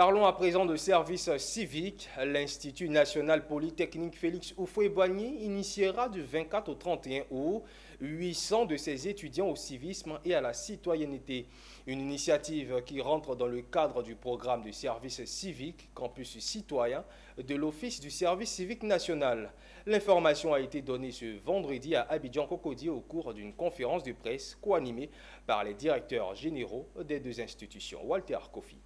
Parlons à présent de service civique. L'Institut national polytechnique Félix Houphouët-Boigny initiera du 24 au 31 août 800 de ses étudiants au civisme et à la citoyenneté. Une initiative qui rentre dans le cadre du programme de service civique Campus citoyen de l'Office du service civique national. L'information a été donnée ce vendredi à Abidjan-Cocody au cours d'une conférence de presse co-animée par les directeurs généraux des deux institutions. Walter Kofi.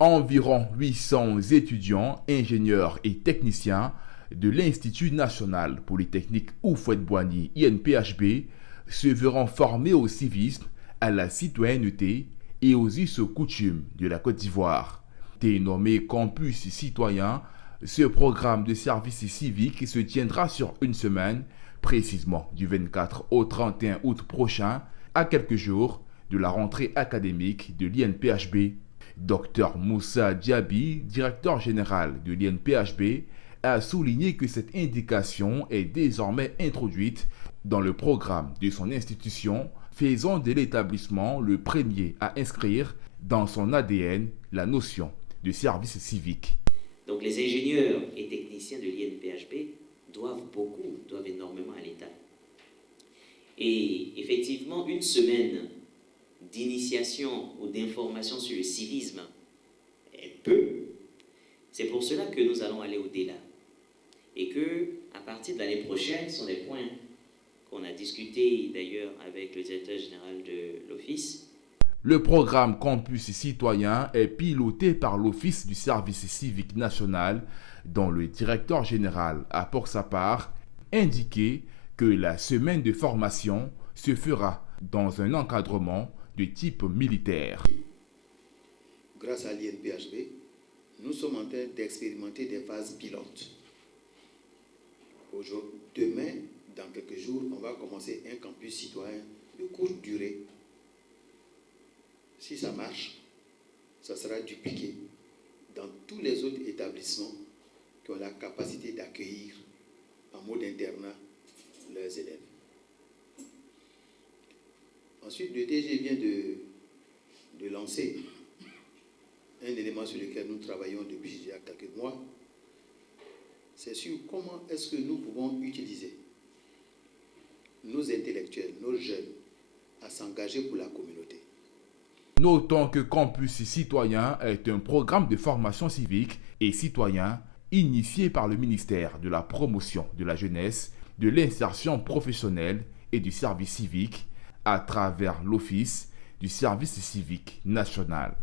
Environ 800 étudiants, ingénieurs et techniciens de l'Institut national polytechnique Houphouët-Boigny INPHB se verront formés au civisme, à la citoyenneté et aux us et coutumes de la Côte d'Ivoire. Dénommé Campus citoyen, ce programme de service civique se tiendra sur une semaine, précisément du 24 au 31 août prochain, à quelques jours de la rentrée académique de l'INPHB. Dr Moussa Diaby, directeur général de l'INPHB, a souligné que cette indication est désormais introduite dans le programme de son institution, faisant de l'établissement le premier à inscrire dans son ADN la notion de service civique. Donc les ingénieurs et techniciens de l'INPHB doivent énormément à l'État. Et effectivement, une semaine d'initiation ou d'information sur le civisme est peu. C'est pour cela que nous allons aller au-delà. Et que, à partir de l'année prochaine, ce sont des points qu'on a discutés d'ailleurs avec le directeur général de l'Office. Le programme Campus citoyen est piloté par l'Office du service civique national, dont le directeur général a pour sa part indiqué que la semaine de formation se fera dans un encadrement de type militaire. Grâce à l'INPHB, nous sommes en train d'expérimenter des phases pilotes. Demain, dans quelques jours, on va commencer un campus citoyen de courte durée. Si ça marche, ça sera dupliqué dans tous les autres établissements qui ont la capacité d'accueillir en mode internat leurs élèves. Ensuite, le DG vient de lancer un élément sur lequel nous travaillons depuis il y a quelques mois. C'est sur comment est-ce que nous pouvons utiliser nos intellectuels, nos jeunes, à s'engager pour la communauté. Notons que Campus citoyen est un programme de formation civique et citoyen initié par le ministère de la Promotion de la Jeunesse, de l'Insertion professionnelle et du service civique à travers l'Office du service civique national.